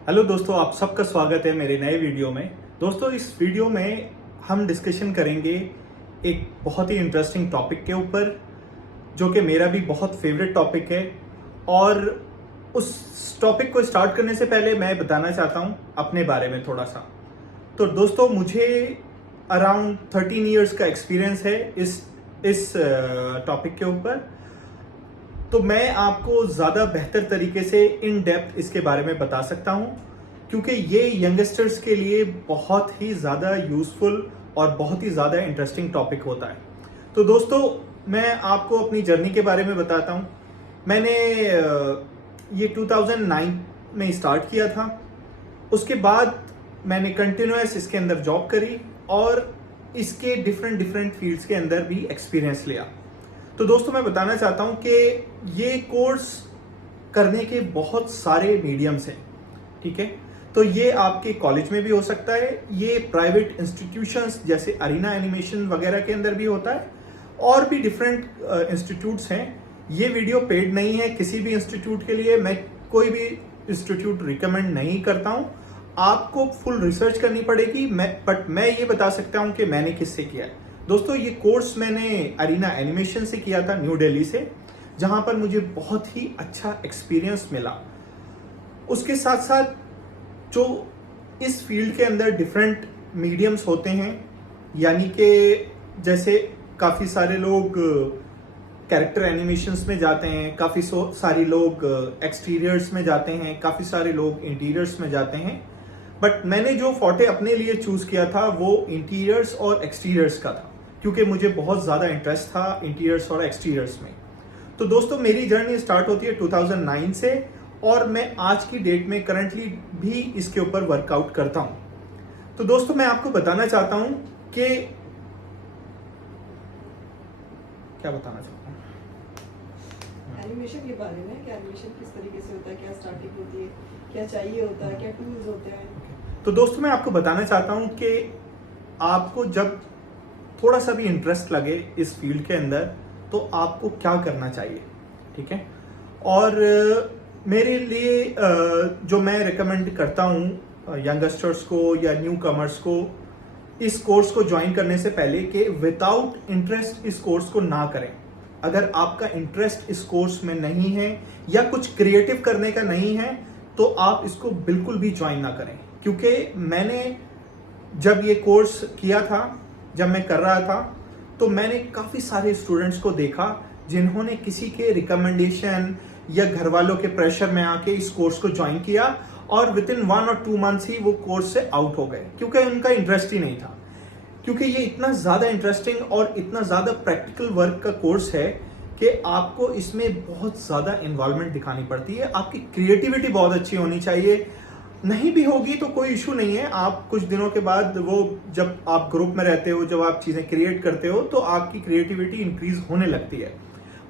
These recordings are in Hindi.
हेलो दोस्तों, आप सबका स्वागत है मेरे नए वीडियो में। दोस्तों, इस वीडियो में हम डिस्कशन करेंगे एक बहुत ही इंटरेस्टिंग टॉपिक के ऊपर, जो कि मेरा भी बहुत फेवरेट टॉपिक है। और उस टॉपिक को स्टार्ट करने से पहले मैं बताना चाहता हूँ अपने बारे में थोड़ा सा। तो दोस्तों, मुझे अराउंड 13 इयर्स का एक्सपीरियंस है इस टॉपिक के ऊपर। तो मैं आपको ज़्यादा बेहतर तरीके से इन डेप्थ इसके बारे में बता सकता हूँ, क्योंकि ये यंगस्टर्स के लिए बहुत ही ज़्यादा यूज़फुल और बहुत ही ज़्यादा इंटरेस्टिंग टॉपिक होता है। तो दोस्तों, मैं आपको अपनी जर्नी के बारे में बताता हूँ। मैंने ये 2009 में स्टार्ट किया था। उसके बाद मैंने कंटिन्यूस इसके अंदर जॉब करी और इसके डिफरेंट फील्ड्स के अंदर भी एक्सपीरियंस लिया। तो दोस्तों, मैं बताना चाहता हूं कि ये कोर्स करने के बहुत सारे मीडियम्स हैं, ठीक है। तो ये आपके कॉलेज में भी हो सकता है, ये प्राइवेट इंस्टीट्यूशंस जैसे अरीना एनिमेशन वगैरह के अंदर भी होता है, और भी डिफरेंट इंस्टीट्यूट्स हैं। ये वीडियो पेड नहीं है किसी भी इंस्टीट्यूट के लिए। मैं कोई भी इंस्टीट्यूट रिकमेंड नहीं करता हूं, आपको फुल रिसर्च करनी पड़ेगी। बट मैं ये बता सकता हूं कि मैंने किससे किया है। दोस्तों, ये कोर्स मैंने अरीना एनिमेशन से किया था, न्यू दिल्ली से, जहां पर मुझे बहुत ही अच्छा एक्सपीरियंस मिला। उसके साथ साथ जो इस फील्ड के अंदर डिफरेंट मीडियम्स होते हैं, यानी कि जैसे काफ़ी सारे लोग कैरेक्टर एनिमेशंस में जाते हैं, काफ़ी सारे लोग एक्सटीरियर्स में जाते हैं, काफ़ी सारे लोग इंटीरियर्स में जाते हैं। बट मैंने जो फोर्टे अपने लिए चूज किया था वो इंटीरियर्स और एक्सटीरियर्स का था, क्योंकि मुझे बहुत ज़्यादा इंटरेस्ट था इंटीरियर्स और एक्सटीरियर्स में। तो दोस्तों, मेरी जर्नी स्टार्ट होती है 2009 से, और मैं आज की डेट में करंटली भी इसके ऊपर वर्कआउट करता हूं। तो दोस्तों, मैं आपको बताना चाहता हूं कि क्या बताना चाहता हूं एनिमेशन के बारे में, कि एनिमेशन किस तरीके से होता है, क्या स्टार्टिंग होती है, क्या चाहिए होता है, क्या टूल्स होते हैं। तो दोस्तों, मैं आपको बताना चाहता हूं कि आपको जब थोड़ा सा भी इंटरेस्ट लगे इस फील्ड के अंदर, तो आपको क्या करना चाहिए, ठीक है। और मेरे लिए जो मैं रिकमेंड करता हूँ यंगस्टर्स को या न्यू कमर्स को इस कोर्स को ज्वाइन करने से पहले, कि विदाउट इंटरेस्ट इस कोर्स को ना करें। अगर आपका इंटरेस्ट इस कोर्स में नहीं है या कुछ क्रिएटिव करने का नहीं है, तो आप इसको बिल्कुल भी ज्वाइन ना करें। क्योंकि मैंने जब ये कोर्स किया था, जब मैं कर रहा था, तो मैंने काफ़ी सारे स्टूडेंट्स को देखा जिन्होंने किसी के रिकमेंडेशन या घर वालों के प्रेशर में आके इस कोर्स को ज्वाइन किया, और विद इन 1 और 2 मंथ्स ही वो कोर्स से आउट हो गए, क्योंकि उनका इंटरेस्ट ही नहीं था। क्योंकि ये इतना ज़्यादा इंटरेस्टिंग और इतना ज़्यादा प्रैक्टिकल वर्क का कोर्स है कि आपको इसमें बहुत ज़्यादा इन्वॉल्वमेंट दिखानी पड़ती है। आपकी क्रिएटिविटी बहुत अच्छी होनी चाहिए। नहीं भी होगी तो कोई इशू नहीं है, आप कुछ दिनों के बाद वो, जब आप ग्रुप में रहते हो, जब आप चीज़ें क्रिएट करते हो, तो आपकी क्रिएटिविटी इंक्रीज होने लगती है।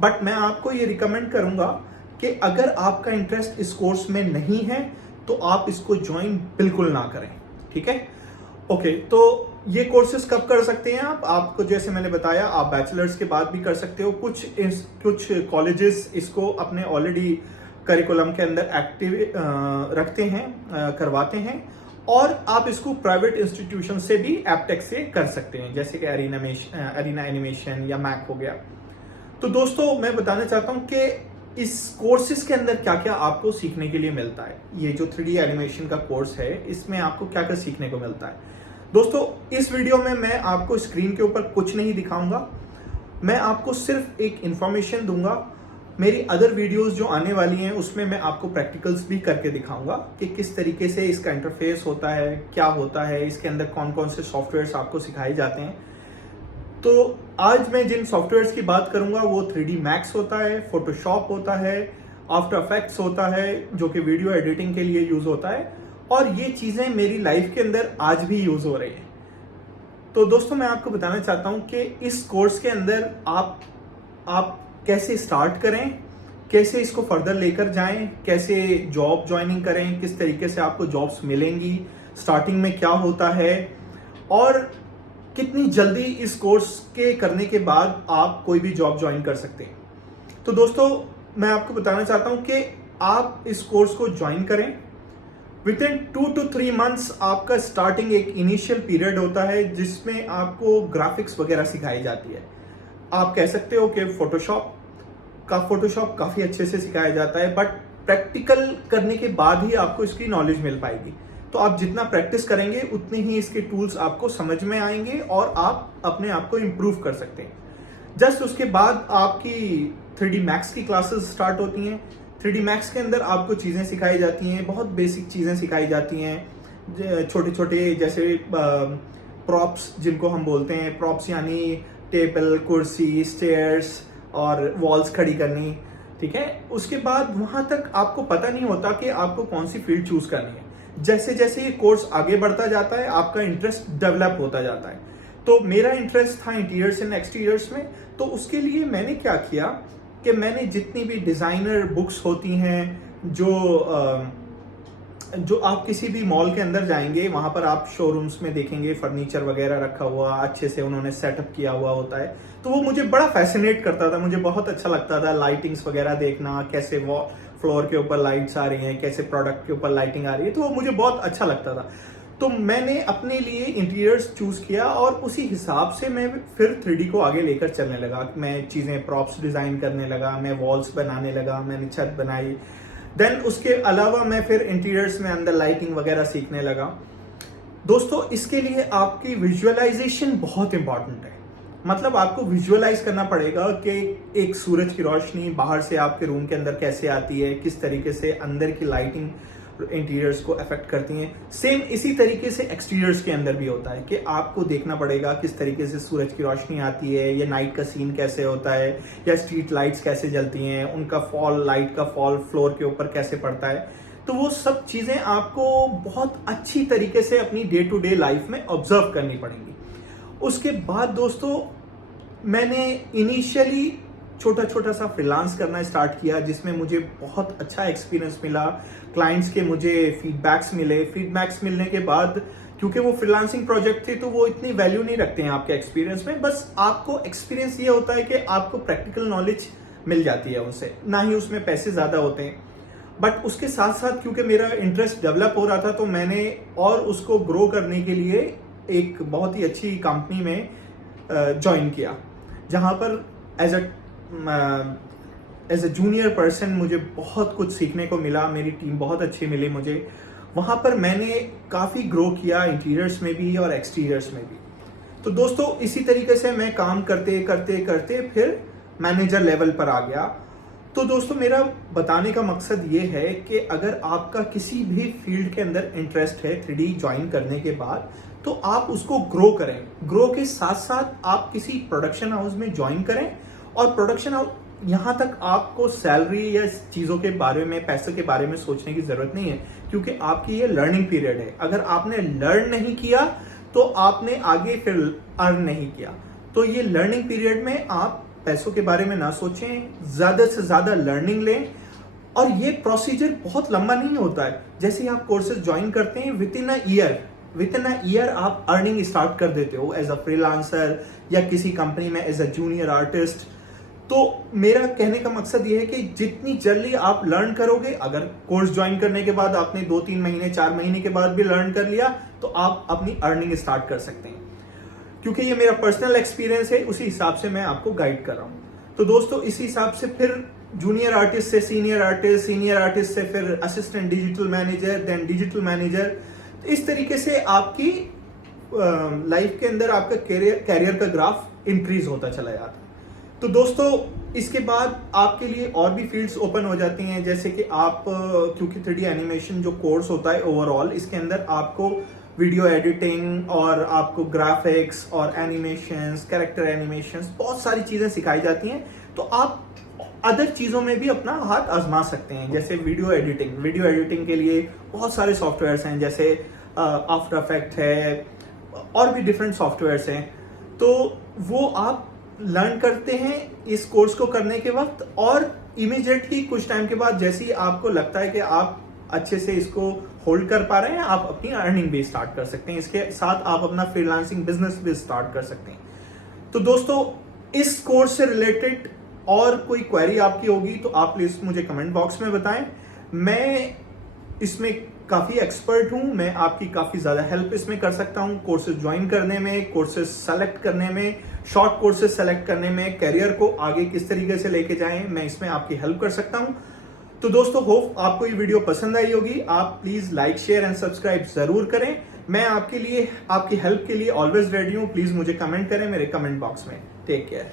बट मैं आपको ये रिकमेंड करूंगा कि अगर आपका इंटरेस्ट इस कोर्स में नहीं है, तो आप इसको ज्वाइन बिल्कुल ना करें, ठीक है। ओके, तो ये कोर्सेज कब कर सकते हैं आपको जैसे मैंने बताया, आप बैचलर्स के बाद भी कर सकते हो। कुछ कॉलेजेस इसको अपने ऑलरेडी करिकुलम के अंदर एक्टिव रखते हैं, करवाते हैं, और आप इसको प्राइवेट इंस्टीट्यूशन से भी एप्टेक से कर सकते हैं, जैसे कि अरीना एनिमेशन या मैक हो गया। तो दोस्तों, मैं बताना चाहता हूं कि इस कोर्सेज के अंदर क्या क्या आपको सीखने के लिए मिलता है। ये जो 3D एनिमेशन का कोर्स है, इसमें आपको क्या क्या सीखने को मिलता है। दोस्तों, इस वीडियो में मैं आपको स्क्रीन के ऊपर कुछ नहीं दिखाऊंगा, मैं आपको सिर्फ एक इंफॉर्मेशन दूंगा। मेरी अदर वीडियोस जो आने वाली हैं, उसमें मैं आपको प्रैक्टिकल्स भी करके दिखाऊंगा कि किस तरीके से इसका इंटरफेस होता है, क्या होता है, इसके अंदर कौन कौन से सॉफ्टवेयर्स आपको सिखाए जाते हैं। तो आज मैं जिन सॉफ्टवेयर्स की बात करूंगा वो 3D मैक्स होता है, फोटोशॉप होता है, आफ्टर इफेक्ट्स होता है, जो कि वीडियो एडिटिंग के लिए यूज होता है, और ये चीजें मेरी लाइफ के अंदर आज भी यूज हो रही है। तो दोस्तों, मैं आपको बताना चाहता हूं कि इस कोर्स के अंदर आप कैसे स्टार्ट करें, कैसे इसको फर्दर लेकर जाएं, कैसे जॉब ज्वाइनिंग करें, किस तरीके से आपको जॉब्स मिलेंगी, स्टार्टिंग में क्या होता है, और कितनी जल्दी इस कोर्स के करने के बाद आप कोई भी जॉब ज्वाइन कर सकते हैं। तो दोस्तों, मैं आपको बताना चाहता हूं कि आप इस कोर्स को ज्वाइन करें विद इन 2 to 3 मंथ्स आपका स्टार्टिंग एक इनिशियल पीरियड होता है जिसमें आपको ग्राफिक्स वगैरह सिखाई जाती है। आप कह सकते हो कि फोटोशॉप काफ़ी अच्छे से सिखाया जाता है, बट प्रैक्टिकल करने के बाद ही आपको इसकी नॉलेज मिल पाएगी। तो आप जितना प्रैक्टिस करेंगे उतने ही इसके टूल्स आपको समझ में आएंगे और आप अपने आप को इम्प्रूव कर सकते हैं। जस्ट उसके बाद आपकी 3D Max की क्लासेस स्टार्ट होती हैं। 3D Max के अंदर आपको चीज़ें सिखाई जाती हैं, बहुत बेसिक चीज़ें सिखाई जाती हैं, छोटे छोटे जैसे प्रॉप्स जिनको हम बोलते हैं। प्रॉप्स यानी टेबल, कुर्सी, स्टेयर्स और वॉल्स खड़ी करनी, ठीक है। उसके बाद वहां तक आपको पता नहीं होता कि आपको कौन सी फील्ड चूज करनी है। जैसे जैसे ये कोर्स आगे बढ़ता जाता है आपका इंटरेस्ट डेवलप होता जाता है। तो मेरा इंटरेस्ट था इंटीरियर्स एंड एक्सटीरियर्स में, तो उसके लिए मैंने क्या किया कि मैंने जितनी भी डिजाइनर बुक्स होती हैं जो आप किसी भी मॉल के अंदर जाएंगे वहां पर आप शोरूम्स में देखेंगे फर्नीचर वगैरह रखा हुआ अच्छे से उन्होंने सेटअप किया हुआ होता है, तो वो मुझे बड़ा फैसिनेट करता था, मुझे बहुत अच्छा लगता था लाइटिंग्स वगैरह देखना, कैसे वो फ्लोर के ऊपर लाइट्स आ रही हैं, कैसे प्रोडक्ट के ऊपर लाइटिंग आ रही है, तो वो मुझे बहुत अच्छा लगता था। तो मैंने अपने लिए इंटीरियर्स चूज किया और उसी हिसाब से मैं फिर 3D को आगे लेकर चलने लगा। मैं चीजें प्रॉप्स डिजाइन करने लगा, मैं वॉल्स बनाने लगा, मैंने छत बनाई। देन उसके अलावा मैं फिर इंटीरियर्स में अंदर लाइटिंग वगैरह सीखने लगा। दोस्तों इसके लिए आपकी विजुअलाइजेशन बहुत इंपॉर्टेंट है। मतलब आपको विजुअलाइज करना पड़ेगा कि एक सूरज की रोशनी बाहर से आपके रूम के अंदर कैसे आती है, किस तरीके से अंदर की लाइटिंग इंटीरियर्स को अफेक्ट करती हैं। सेम इसी तरीके से एक्सटीरियर्स के अंदर भी होता है कि आपको देखना पड़ेगा किस तरीके से सूरज की रोशनी आती है, या नाइट का सीन कैसे होता है, या स्ट्रीट लाइट्स कैसे जलती हैं, उनका फॉल, लाइट का फॉल फ्लोर के ऊपर कैसे पड़ता है। तो वो सब चीजें आपको बहुत अच्छी तरीके से अपनी डे टू डे लाइफ में ऑब्जर्व करनी पड़ेंगी। उसके बाद दोस्तों मैंने इनिशियली छोटा छोटा सा फ्रीलांस करना स्टार्ट किया, जिसमें मुझे बहुत अच्छा एक्सपीरियंस मिला। क्लाइंट्स के मुझे फीडबैक्स मिले। फीडबैक्स मिलने के बाद, क्योंकि वो फ्रीलांसिंग प्रोजेक्ट थे तो वो इतनी वैल्यू नहीं रखते हैं आपके एक्सपीरियंस में, बस आपको एक्सपीरियंस ये होता है कि आपको प्रैक्टिकल नॉलेज मिल जाती है उनसे, ना ही उसमें पैसे ज्यादा होते हैं। बट उसके साथ साथ क्योंकि मेरा इंटरेस्ट डेवलप हो रहा था तो मैंने और उसको ग्रो करने के लिए एक बहुत ही अच्छी कंपनी में ज्वाइन किया, जहां पर एज अ जूनियर पर्सन मुझे बहुत कुछ सीखने को मिला। मेरी टीम बहुत अच्छी मिली मुझे। वहां पर मैंने काफी ग्रो किया इंटीरियर्स में भी और एक्सटीरियर्स में भी। तो दोस्तों इसी तरीके से मैं काम करते करते करते फिर मैनेजर लेवल पर आ गया। तो दोस्तों मेरा बताने का मकसद ये है कि अगर आपका किसी भी फील्ड के अंदर इंटरेस्ट है 3D ज्वाइन करने के बाद, तो आप उसको ग्रो करें। ग्रो के साथ साथ आप किसी प्रोडक्शन हाउस में ज्वाइन करें, और प्रोडक्शन हाउस यहाँ तक आपको सैलरी या चीज़ों के बारे में, पैसे के बारे में सोचने की जरूरत नहीं है, क्योंकि आपकी ये लर्निंग पीरियड है। अगर आपने लर्न नहीं किया तो आपने आगे फिर अर्न नहीं किया। तो ये लर्निंग पीरियड में आप पैसों के बारे में ना सोचें, ज्यादा से ज्यादा लर्निंग लें। और ये प्रोसीजर बहुत लंबा नहीं होता है। जैसे ही आप कोर्सेज ज्वाइन करते हैं विद इन अ ईयर आप अर्निंग स्टार्ट कर देते हो एज अ फ्रीलांसर या किसी कंपनी में एज अ जूनियर आर्टिस्ट। तो मेरा कहने का मकसद ये है कि जितनी जल्दी आप लर्न करोगे, अगर कोर्स ज्वाइन करने के बाद आपने 2-3 महीने 4 महीने के बाद भी लर्न कर लिया, तो आप अपनी अर्निंग स्टार्ट कर सकते हैं। क्योंकि ये मेरा पर्सनल एक्सपीरियंस है, उसी हिसाब से मैं आपको गाइड कर रहा हूं। तो दोस्तों इसी हिसाब से फिर जूनियर आर्टिस्ट से सीनियर आर्टिस्ट, सीनियर आर्टिस्ट से फिर assistant digital manager, then digital manager. तो इस तरीके से आपकी लाइफ के अंदर आपका कैरियर का ग्राफ इंक्रीज होता चला जाता है। तो दोस्तों इसके बाद आपके लिए और भी फील्ड्स ओपन हो जाती हैं, जैसे कि आप क्योंकि 3D एनिमेशन जो कोर्स होता है ओवरऑल, इसके अंदर आपको वीडियो एडिटिंग और आपको ग्राफिक्स और एनिमेशंस, कैरेक्टर एनिमेशंस, बहुत सारी चीजें सिखाई जाती हैं। तो आप अदर चीजों में भी अपना हाथ आजमा सकते हैं, जैसे वीडियो एडिटिंग के लिए बहुत सारे सॉफ्टवेयर्स हैं, जैसे आफ्टर इफेक्ट है और भी डिफरेंट सॉफ्टवेयर्स हैं। तो वो आप लर्न करते हैं इस कोर्स को करने के वक्त, और इमीडिएटली कुछ टाइम के बाद जैसे ही आपको लगता है कि आप अच्छे से इसको होल्ड कर पा रहे हैं, आप अपनी अर्निंग भी स्टार्ट कर सकते हैं। इसके साथ आप अपना फ्रीलांसिंग बिजनेस भी स्टार्ट कर सकते हैं। तो दोस्तों इस कोर्स से रिलेटेड और कोई क्वेरी आपकी होगी तो आप प्लीज मुझे कमेंट बॉक्स में बताएं। मैं इसमें काफ़ी एक्सपर्ट हूँ, मैं आपकी काफ़ी ज़्यादा हेल्प इसमें कर सकता हूँ, कोर्सेज ज्वाइन करने में, कोर्सेज सेलेक्ट करने में, शॉर्ट कोर्सेज सेलेक्ट करने में, करियर को आगे किस तरीके से लेके जाएं, मैं इसमें आपकी हेल्प कर सकता हूँ। तो दोस्तों, होप आपको ये वीडियो पसंद आई होगी। आप please like, share and subscribe ज़रूर करें। मैं आपके लिए, आपकी हेल्प के लिए ऑलवेज रेडी हूँ। प्लीज़ मुझे कमेंट करें मेरे कमेंट बॉक्स में। Take care.